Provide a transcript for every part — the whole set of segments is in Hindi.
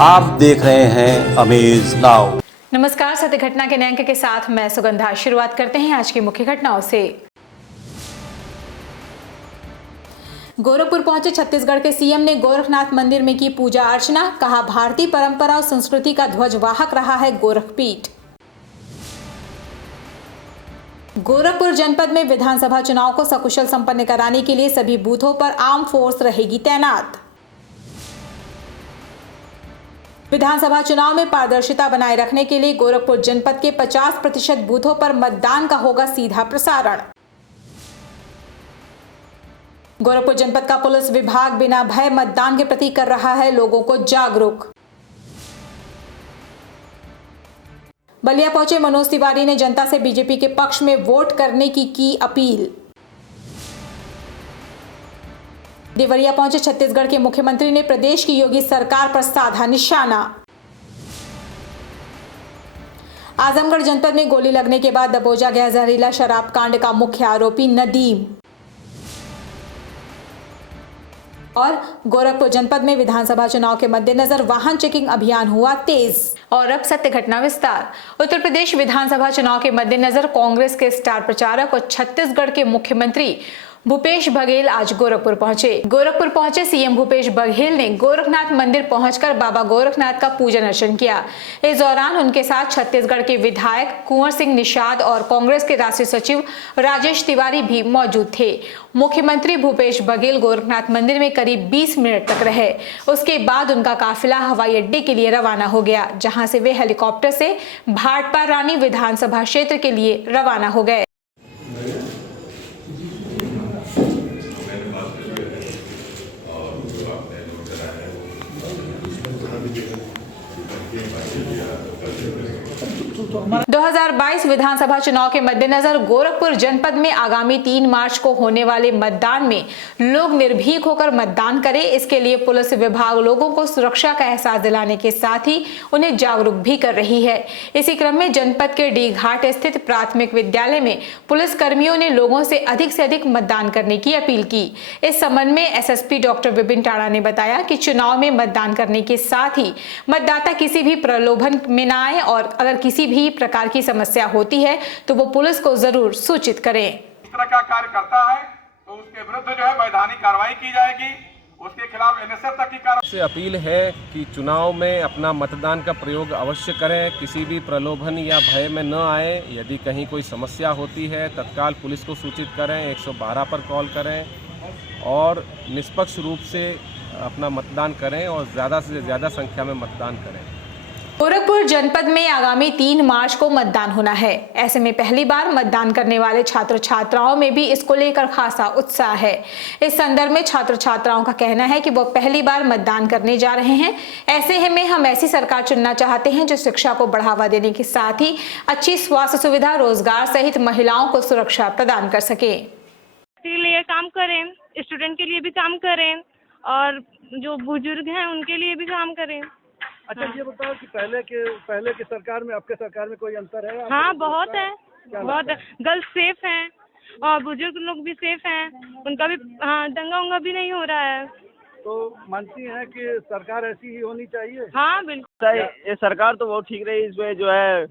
आप देख रहे हैं अमेज नाउ। नमस्कार, सत्य घटना के नए अंक के साथ मैं सुगंधा। शुरुआत करते हैं आज की मुख्य घटनाओं से। गोरखपुर पहुंचे छत्तीसगढ़ के सीएम ने गोरखनाथ मंदिर में की पूजा अर्चना। कहा, भारतीय परंपरा और संस्कृति का ध्वजवाहक रहा है गोरखपीठ। गोरखपुर जनपद में विधानसभा चुनाव को सकुशल संपन्न कराने के लिए सभी बूथों पर आर्म फोर्स रहेगी तैनात। विधानसभा चुनाव में पारदर्शिता बनाए रखने के लिए गोरखपुर जनपद के 50% बूथों पर मतदान का होगा सीधा प्रसारण। गोरखपुर जनपद का पुलिस विभाग बिना भय मतदान के प्रति कर रहा है लोगों को जागरूक। बलिया पहुंचे मनोज तिवारी ने जनता से बीजेपी के पक्ष में वोट करने की अपील। देवरिया पहुंचे छत्तीसगढ़ के मुख्यमंत्री ने प्रदेश की योगी सरकार पर साधा निशाना। आजमगढ़ जनपद में गोली लगने के बाद दबोचा गया जहरीला शराब कांड का मुख्य आरोपी नदीम। और गोरखपुर जनपद में विधानसभा चुनाव के मद्देनजर वाहन चेकिंग अभियान हुआ तेज। और अब सत्य घटना विस्तार। उत्तर प्रदेश विधानसभा चुनाव के मद्देनजर कांग्रेस के स्टार प्रचारक और छत्तीसगढ़ के मुख्यमंत्री भूपेश बघेल आज गोरखपुर पहुंचे सीएम भूपेश बघेल ने गोरखनाथ मंदिर पहुंचकर बाबा गोरखनाथ का पूजन अर्चन किया। इस दौरान उनके साथ छत्तीसगढ़ के विधायक कुंवर सिंह निषाद और कांग्रेस के राष्ट्रीय सचिव राजेश तिवारी भी मौजूद थे। मुख्यमंत्री भूपेश बघेल गोरखनाथ मंदिर में करीब 20 मिनट तक रहे। उसके बाद उनका काफिला हवाई अड्डे के लिए रवाना हो गया, जहां से वे हेलीकॉप्टर से भाटपा रानी विधानसभा क्षेत्र के लिए रवाना हो गए। तो 2022 विधानसभा चुनाव के मद्देनजर गोरखपुर जनपद में आगामी 3 मार्च को होने वाले मतदान में लोग निर्भीक होकर मतदान करें। इसके लिए पुलिस विभाग लोगों को सुरक्षा का एहसास दिलाने के साथ ही उन्हें जागरूक भी कर रही है। इसी क्रम में जनपद के डी घाट स्थित प्राथमिक विद्यालय में पुलिस कर्मियों ने लोगों से अधिक मतदान करने की अपील की। इस संबंध में एसएसपी डॉक्टर विपिन टाड़ा ने बताया कि चुनाव में मतदान करने के साथ ही मतदाता किसी भी प्रलोभन में न आए और अगर किसी भी प्रकार की समस्या होती है तो वो पुलिस को जरूर सूचित करें। इस तरह का कार्य करता है तो उसके विरुद्ध जो है वैधानिक कार्रवाई की जाएगी। उसके खिलाफ एनएसएफ तक की कार्रवाई से अपील है कि चुनाव में अपना मतदान का प्रयोग अवश्य करें, किसी भी प्रलोभन या भय में न आए। यदि कहीं कोई समस्या होती है तत्काल पुलिस को सूचित करें, 112 पर कॉल करें और निष्पक्ष रूप से अपना मतदान करें और ज़्यादा से ज़्यादा संख्या में मतदान करें। गोरखपुर जनपद में आगामी 3 मार्च को मतदान होना है। ऐसे में पहली बार मतदान करने वाले छात्र छात्राओं में भी इसको लेकर खासा उत्साह है। इस संदर्भ में छात्र छात्राओं का कहना है कि वो पहली बार मतदान करने जा रहे हैं। ऐसे में हम ऐसी सरकार चुनना चाहते हैं जो शिक्षा को बढ़ावा देने के साथ ही अच्छी स्वास्थ्य सुविधा, रोजगार सहित महिलाओं को सुरक्षा प्रदान कर सके। के लिए काम करें, स्टूडेंट के लिए भी काम करें और जो बुजुर्ग हैं उनके लिए भी काम करें। अच्छा, ये बताओ कि पहले की सरकार में आपके सरकार में कोई अंतर है? हाँ, बहुत है, बहुत। गर्ल्स सेफ हैं और बुजुर्ग लोग भी सेफ हैं, उनका भी हाँ दंगा उंगा भी नहीं हो रहा है। तो मानती हैं कि सरकार ऐसी ही होनी चाहिए? हाँ बिल्कुल। ये सरकार तो बहुत ठीक रही, इसमें जो है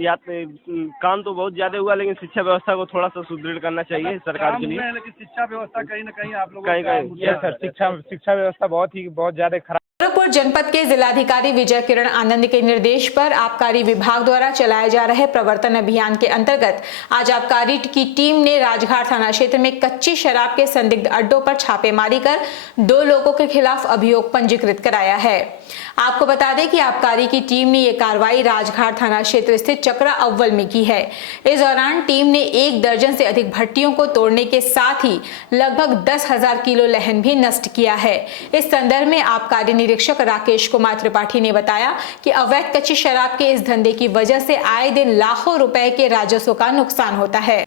या काम तो बहुत ज्यादा हुआ, लेकिन शिक्षा व्यवस्था को थोड़ा सा सुदृढ़ करना चाहिए सरकार के लिए। लेकिन शिक्षा व्यवस्था कहीं न कहीं आप लोगों सर, शिक्षा व्यवस्था बहुत ज्यादा खराब। गोरखपुर जनपद के जिलाधिकारी विजय किरण आनंद के निर्देश पर आबकारी विभाग द्वारा चलाए जा रहे प्रवर्तन अभियान के अंतर्गत आज आबकारी की टीम ने राजघाट थाना क्षेत्र में कच्ची शराब के संदिग्ध अड्डों पर छापेमारी कर 2 लोगों के खिलाफ अभियोग पंजीकृत कराया है। आपको बता दें कि आबकारी की टीम ने यह कार्रवाई राजघाट थाना क्षेत्र स्थित चक्रा अव्वल में की है। इस दौरान टीम ने 1 दर्जन से अधिक भट्टियों को तोड़ने के साथ ही लगभग 10,000 किलो लहन भी नष्ट किया है। इस संदर्भ में आबकारी निरीक्षक राकेश कुमार त्रिपाठी ने बताया कि अवैध कच्ची शराब के इस धंधे की वजह से आए दिन लाखों रुपए के राजस्व का नुकसान होता है।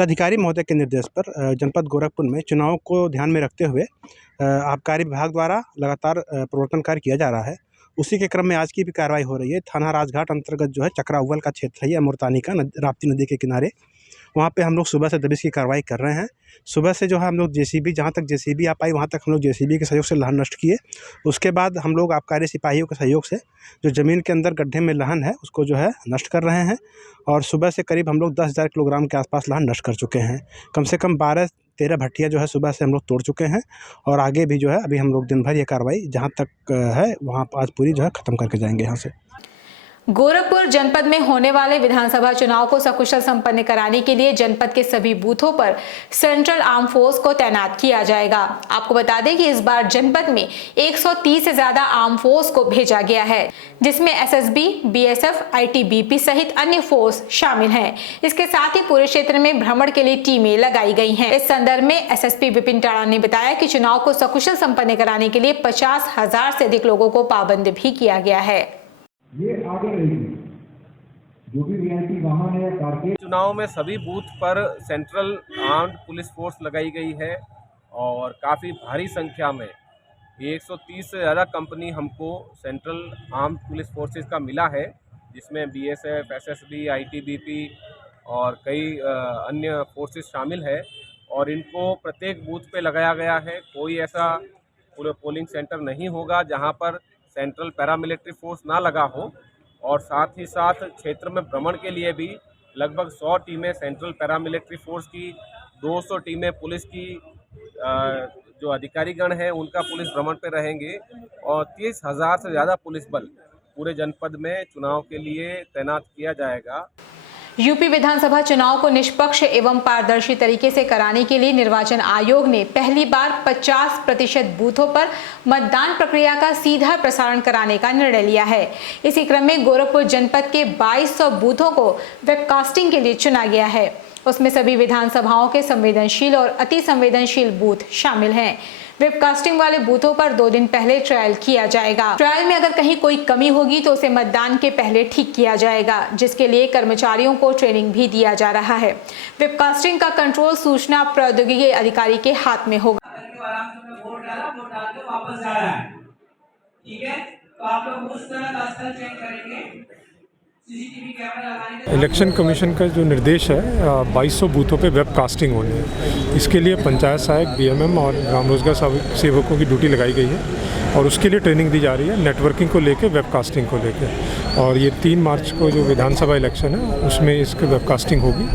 जिलाधिकारी महोदय के निर्देश पर जनपद गोरखपुर में चुनाव को ध्यान में रखते हुए आबकारी विभाग द्वारा लगातार प्रवर्तन कार्य किया जा रहा है। उसी के क्रम में आज की भी कार्रवाई हो रही है। थाना राजघाट अंतर्गत जो है चक्रा अव्वल का क्षेत्र है, अमृतानी का राप्ती नदी के किनारे, वहाँ पे हम लोग सुबह से दबिश की कार्रवाई कर रहे हैं। सुबह से जो है हम लोग जेसीबी, जहाँ तक जेसीबी आ पाई वहाँ तक हम लोग जेसीबी के सहयोग से लहन नष्ट किए। उसके बाद हम लोग आबकारी सिपाहियों के सहयोग से जो ज़मीन के अंदर गड्ढे में लहन है उसको जो है नष्ट कर रहे हैं। और सुबह से करीब हम लोग 10,000 किलोग्राम के आसपास लहन नष्ट कर चुके हैं। कम से कम 12-13 भट्टियाँ जो है सुबह से हम लोग तोड़ चुके हैं। और आगे भी जो है अभी हम लोग दिन भर ये कार्रवाई जहाँ तक है वहाँ आज पूरी जो है ख़त्म करके जाएंगे यहाँ से। गोरखपुर जनपद में होने वाले विधानसभा चुनाव को सकुशल संपन्न कराने के लिए जनपद के सभी बूथों पर सेंट्रल आर्म फोर्स को तैनात किया जाएगा। आपको बता दें कि इस बार जनपद में 130 से ज्यादा आर्म फोर्स को भेजा गया है, जिसमें एसएसबी, बीएसएफ, आईटीबीपी सहित अन्य फोर्स शामिल हैं। इसके साथ ही पूरे क्षेत्र में भ्रमण के लिए टीमें लगाई गई हैं। इस संदर्भ में एसएसपी विपिन टाड़ा ने बताया कि चुनाव को सकुशल संपन्न कराने के लिए 50,000 से अधिक लोगों को पाबंद भी किया गया है। ये आगे रहेगी जो भी वीआईपी वाहन है कारके। चुनाव में सभी बूथ पर सेंट्रल आर्म्ड पुलिस फोर्स लगाई गई है और काफ़ी भारी संख्या में 130 से ज़्यादा कंपनी हमको सेंट्रल आर्म्ड पुलिस फोर्सेस का मिला है, जिसमें बीएसएफ, एसएसबी, आईटीबीपी और कई अन्य फोर्सेस शामिल है। और इनको प्रत्येक बूथ पे लगाया गया है। कोई ऐसा पूरे पोलिंग सेंटर नहीं होगा जहां पर सेंट्रल पैरामिलिट्री फोर्स ना लगा हो। और साथ ही साथ क्षेत्र में भ्रमण के लिए भी लगभग 100 टीमें सेंट्रल पैरामिलिट्री फोर्स की, 200 टीमें पुलिस की, जो अधिकारीगण हैं उनका पुलिस भ्रमण पे रहेंगे और 30,000 से ज़्यादा पुलिस बल पूरे जनपद में चुनाव के लिए तैनात किया जाएगा। यूपी विधानसभा चुनाव को निष्पक्ष एवं पारदर्शी तरीके से कराने के लिए निर्वाचन आयोग ने पहली बार 50% बूथों पर मतदान प्रक्रिया का सीधा प्रसारण कराने का निर्णय लिया है। इसी क्रम में गोरखपुर जनपद के 2200 बूथों को वेबकास्टिंग के लिए चुना गया है। उसमें सभी विधानसभाओं के संवेदनशील और अति संवेदनशील बूथ शामिल हैं। वेबकास्टिंग वाले बूथों पर 2 दिन पहले ट्रायल किया जाएगा। ट्रायल में अगर कहीं कोई कमी होगी तो उसे मतदान के पहले ठीक किया जाएगा, जिसके लिए कर्मचारियों को ट्रेनिंग भी दिया जा रहा है। वेबकास्टिंग का कंट्रोल सूचना प्रौद्योगिकी अधिकारी के हाथ में होगा। इलेक्शन कमीशन का जो निर्देश है 2200 बूथों पे वेबकास्टिंग होनी है। इसके लिए पंचायत सहायक, बीएमएम और ग्राम रोजगार सेवकों की ड्यूटी लगाई गई है और उसके लिए ट्रेनिंग दी जा रही है, नेटवर्किंग को लेके, वेबकास्टिंग को लेके। और ये 3 मार्च को जो विधानसभा इलेक्शन है उसमें इसकी वेबकास्टिंग होगी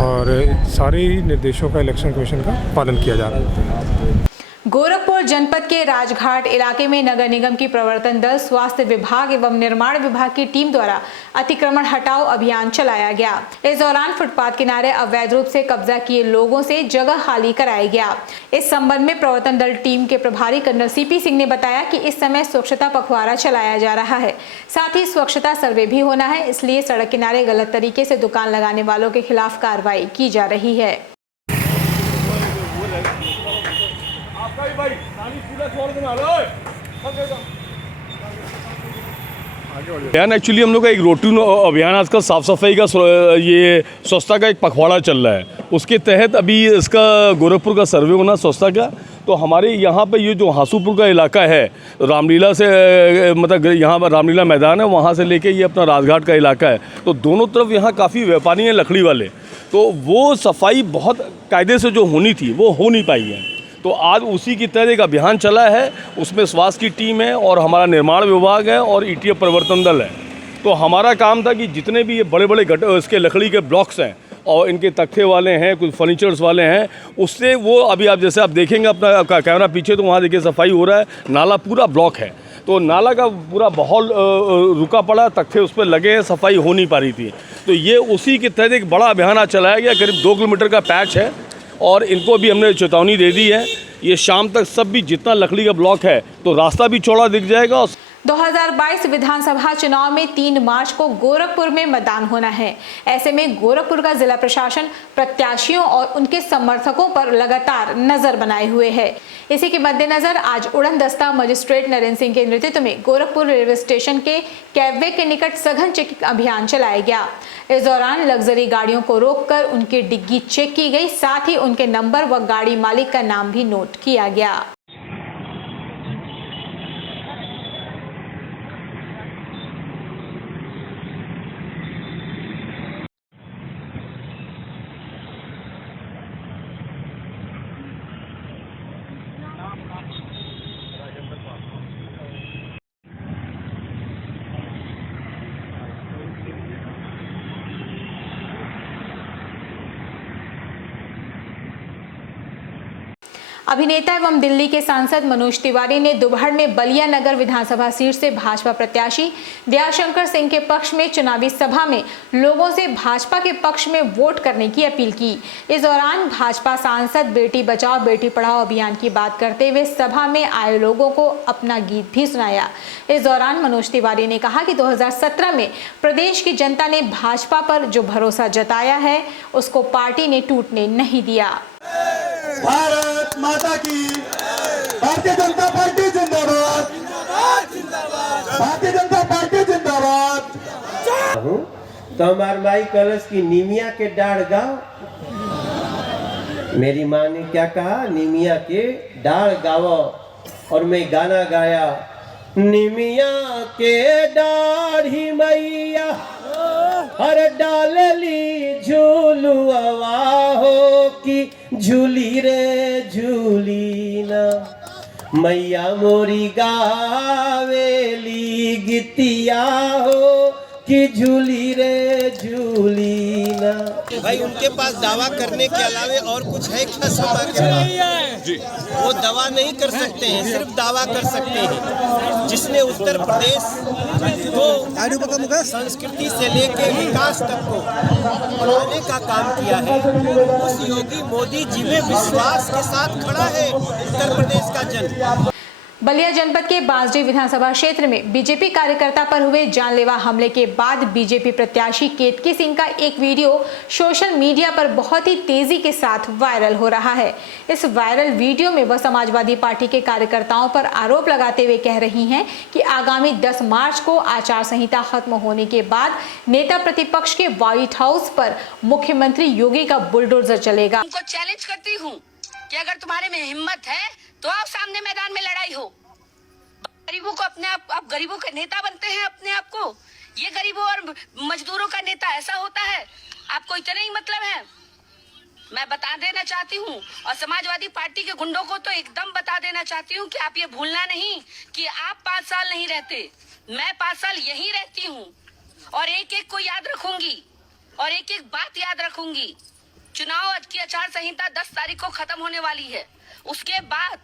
और सारे ही निर्देशों का इलेक्शन कमीशन का पालन किया जा रहा है। गोरखपुर जनपद के राजघाट इलाके में नगर निगम की प्रवर्तन दल, स्वास्थ्य विभाग एवं निर्माण विभाग की टीम द्वारा अतिक्रमण हटाओ अभियान चलाया गया। इस दौरान फुटपाथ किनारे अवैध रूप से कब्जा किए लोगों से जगह खाली कराया गया। इस संबंध में प्रवर्तन दल टीम के प्रभारी कर्नल सीपी सिंह ने बताया कि इस समय स्वच्छता पखवाड़ा चलाया जा रहा है, साथ ही स्वच्छता सर्वे भी होना है, इसलिए सड़क किनारे गलत तरीके से दुकान लगाने वालों के खिलाफ कार्रवाई की जा रही है। अभियान एक्चुअली हम लोग का एक रूटीन अभियान आजकल साफ़ सफाई का, ये स्वच्छता का एक पखवाड़ा चल रहा है। उसके तहत अभी इसका गोरखपुर का सर्वे होना स्वच्छता का। तो हमारे यहाँ पे ये जो हासूपुर का इलाका है, रामलीला से मतलब यहाँ पर रामलीला मैदान है, वहाँ से लेके ये अपना राजघाट का इलाका है, तो दोनों तरफ यहाँ काफ़ी व्यापारी हैं लकड़ी वाले, तो वो सफाई बहुत कायदे से जो होनी थी वो हो नहीं पाई है। तो आज उसी की तरह एक अभियान चला है, उसमें स्वास्थ्य की टीम है और हमारा निर्माण विभाग है और ईटीएफ प्रवर्तन दल है। तो हमारा काम था कि जितने भी ये बड़े बड़े इसके लकड़ी के ब्लॉक्स हैं और इनके तख्ते वाले हैं, कुछ फर्नीचर्स वाले हैं, उससे वो अभी आप जैसे आप देखेंगे अपना कैमरा पीछे, तो वहाँ देखिए सफाई हो रहा है, नाला पूरा ब्लॉक है, तो नाला का पूरा बहाव रुका पड़ा, तख्ते उस पर लगे हैं, सफाई हो नहीं पा रही थी। तो ये उसी के तहत एक बड़ा अभियान आज चलाया गया। करीब 2 किलोमीटर का पैच है और इनको भी हमने चेतावनी दे दी है, ये शाम तक सब भी जितना लकड़ी का ब्लॉक है तो रास्ता भी चौड़ा दिख जाएगा। 2022 विधानसभा चुनाव में 3 मार्च को गोरखपुर में मतदान होना है। ऐसे में गोरखपुर का जिला प्रशासन प्रत्याशियों और उनके समर्थकों पर लगातार नजर बनाए हुए है। इसी के मद्देनजर आज उड़न दस्ता मजिस्ट्रेट नरेंद्र सिंह के नेतृत्व में गोरखपुर रेलवे स्टेशन के कैबवे के निकट सघन चेकिंग अभियान चलाया गया। इस दौरान लग्जरी गाड़ियों को रोककर उनकी डिग्गी चेक की गई, साथ ही उनके नंबर व गाड़ी मालिक का नाम भी नोट किया गया। अभिनेता एवं दिल्ली के सांसद मनोज तिवारी ने दोपहर में बलिया नगर विधानसभा सीट से भाजपा प्रत्याशी दयाशंकर सिंह के पक्ष में चुनावी सभा में लोगों से भाजपा के पक्ष में वोट करने की अपील की। इस दौरान भाजपा सांसद बेटी बचाओ बेटी पढ़ाओ अभियान की बात करते हुए सभा में आए लोगों को अपना गीत भी सुनाया। इस दौरान मनोज तिवारी ने कहा कि 2017 में प्रदेश की जनता ने भाजपा पर जो भरोसा जताया है उसको पार्टी ने टूटने नहीं दिया। भारत माता की, भारतीय जनता पार्टी जिंदाबाद, भारतीय जनता पार्टी जिंदाबाद। तो हमार माई कलश की निमिया के डाढ़ गाओ। मेरी माँ ने क्या कहा, निमिया के डाढ़ गाओ, और मैं गाना गाया, निमिया के डाढ़ी मैया हर डालली झूलुआ हो की झूली रे झूली ना, मैया मोरी गावेली गीतिया हो कि झूली रे झूली ना। भाई उनके पास दावा करने के अलावे और कुछ है क्या सत्ता के पास? जी। वो दावा नहीं कर सकते हैं, सिर्फ दावा कर सकते हैं। जिसने उत्तर प्रदेश को संस्कृति से लेकर विकास तक को बढ़ाने का काम किया है, उस योगी मोदी जी में विश्वास के साथ खड़ा है उत्तर प्रदेश का जन। बलिया जनपद के बांसडीह विधानसभा क्षेत्र में बीजेपी कार्यकर्ता पर हुए जानलेवा हमले के बाद बीजेपी प्रत्याशी केतकी सिंह का एक वीडियो सोशल मीडिया पर बहुत ही तेजी के साथ वायरल हो रहा है। इस वायरल वीडियो में वह समाजवादी पार्टी के कार्यकर्ताओं पर आरोप लगाते हुए कह रही हैं कि आगामी 10 मार्च को आचार संहिता खत्म होने के बाद नेता प्रतिपक्ष के व्हाइट हाउस पर मुख्यमंत्री योगी का बुलडोजर चलेगा। उनको चैलेंज करती हूँ कि अगर तुम्हारे में हिम्मत है तो आप सामने मैदान में लड़ाई हो। गरीबों को अपने आप गरीबों का नेता बनते हैं अपने आप को। ये गरीबों और मजदूरों का नेता ऐसा होता है, आपको इतना ही मतलब है। मैं बता देना चाहती हूँ, और समाजवादी पार्टी के गुंडों को तो एकदम बता देना चाहती हूँ कि आप ये भूलना नहीं कि आप 5 साल नहीं रहते, मैं 5 साल यहीं रहती हूँ, और एक एक को याद रखूंगी और एक एक बात याद रखूंगी। चुनाव की आचार संहिता 10 तारीख को खत्म होने वाली है। उसके बाद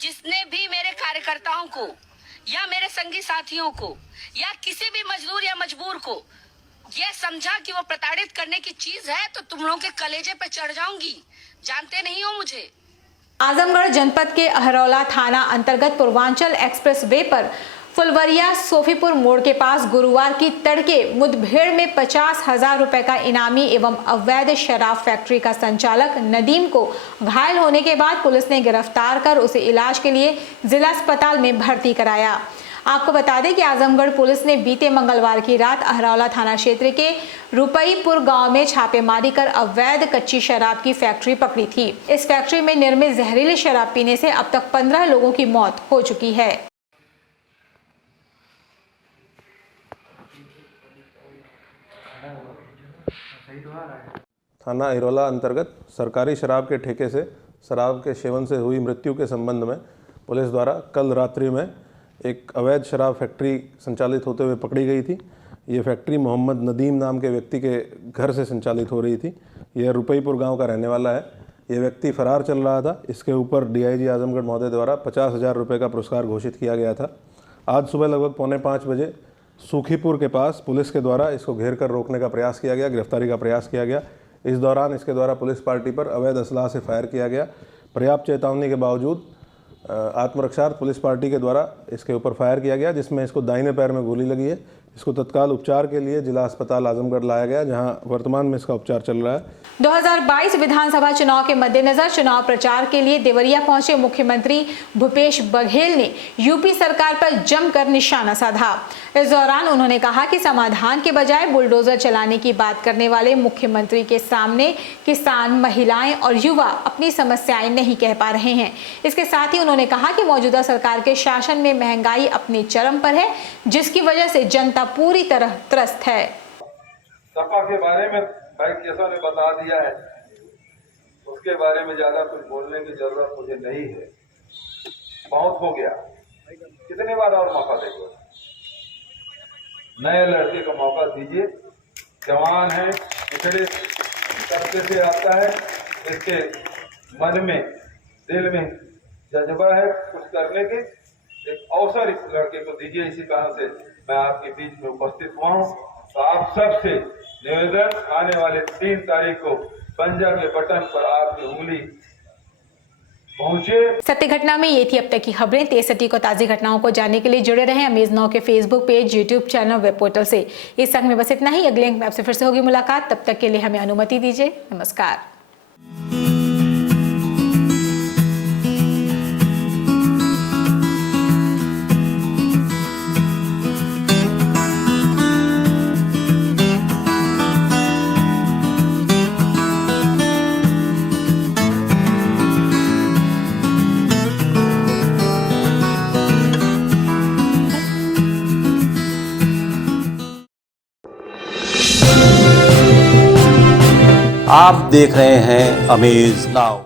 जिसने भी मेरे कार्यकर्ताओं को या मेरे संगी साथियों को या किसी भी मजदूर या मजबूर को यह समझा कि वो प्रताड़ित करने की चीज है, तो तुम लोगों के कलेजे पे चढ़ जाऊंगी। जानते नहीं हो मुझे। आजमगढ़ जनपद के अहरौला थाना अंतर्गत पूर्वांचल एक्सप्रेस वे पर फुलवरिया सोफीपुर मोड़ के पास गुरुवार की तड़के मुठभेड़ में 50,000 रुपए का इनामी एवं अवैध शराब फैक्ट्री का संचालक नदीम को घायल होने के बाद पुलिस ने गिरफ्तार कर उसे इलाज के लिए जिला अस्पताल में भर्ती कराया। आपको बता दें कि आजमगढ़ पुलिस ने बीते मंगलवार की रात अहरौला थाना क्षेत्र के रुपईपुर गांव में छापेमारी कर अवैध कच्ची शराब की फैक्ट्री पकड़ी थी। इस फैक्ट्री में निर्मित जहरीली शराब पीने से अब तक 15 लोगों की मौत हो चुकी है। थाना अहरौला अंतर्गत सरकारी शराब के ठेके से शराब के सेवन से हुई मृत्यु के संबंध में पुलिस द्वारा कल रात्रि में एक अवैध शराब फैक्ट्री संचालित होते हुए पकड़ी गई थी। ये फैक्ट्री मोहम्मद नदीम नाम के व्यक्ति के घर से संचालित हो रही थी। यह रुपईपुर गांव का रहने वाला है। ये व्यक्ति फरार चल रहा था। इसके ऊपर डीआईजी आजमगढ़ महोदय द्वारा 50,000 रुपये का पुरस्कार घोषित किया गया था। आज सुबह लगभग 4:45 बजे सूखीपुर के पास पुलिस के द्वारा इसको घेर कर रोकने का प्रयास किया गया, गिरफ्तारी का प्रयास किया गया। इस दौरान इसके द्वारा पुलिस पार्टी पर अवैध असलाह से फायर किया गया। पर्याप्त चेतावनी के बावजूद आत्मरक्षार्थ पुलिस पार्टी के द्वारा इसके ऊपर फायर किया गया, जिसमें इसको दाहिने पैर में गोली लगी है। इसको तत्काल उपचार के लिए जिला अस्पताल आजमगढ़ लाया गया, जहां वर्तमान में इसका उपचार चल रहा है। 2022 विधानसभा चुनाव के मद्देनजर चुनाव प्रचार के लिए देवरिया पहुंचे मुख्यमंत्री भूपेश बघेल ने यूपी सरकार पर जमकर निशाना साधा। इस दौरान उन्होंने कहा कि समाधान के बजाय बुलडोजर चलाने की बात करने वाले मुख्यमंत्री के सामने किसान, महिलाएं और युवा अपनी समस्याएं नहीं कह पा रहे हैं। इसके साथ ही उन्होंने कहा कि मौजूदा सरकार के शासन में महंगाई अपने चरम पर है, जिसकी वजह से जनता पूरी तरह त्रस्त है। सपा के बारे में भाई केशव ने बता दिया है, उसके बारे में ज्यादा कुछ बोलने की जरूरत मुझे नहीं है, बहुत हो गया। कितने बार और मौका देंगे? नए लड़के को मौका दीजिए, जवान है, पिछड़े तबके से आता है, इसके मन में, दिल में जज्बा है कुछ करने के, एक अवसर इस लड़के को दीजिए। इसी कारण से मैं आपके बीच में उपस्थित हुआ हूँ। तो आप सबसे निवेदन, आने वाले 3 तारीख को पंजा के बटन पर आपकी उंगली पहुंचे। सत्य घटना में ये थी अब तक की खबरें। तेज सटीक और ताज़ी घटनाओं को जानने के लिए जुड़े रहें अमेज नाउ के Facebook page, YouTube channel, web portal से। इस संग में बस इतना ही। अगले अंक में आपसे फिर से होगी मुलाकात। तब तक के लिए हमें अनुमति दीजिए। नमस्कार। आप देख रहे हैं अमेज नाउ।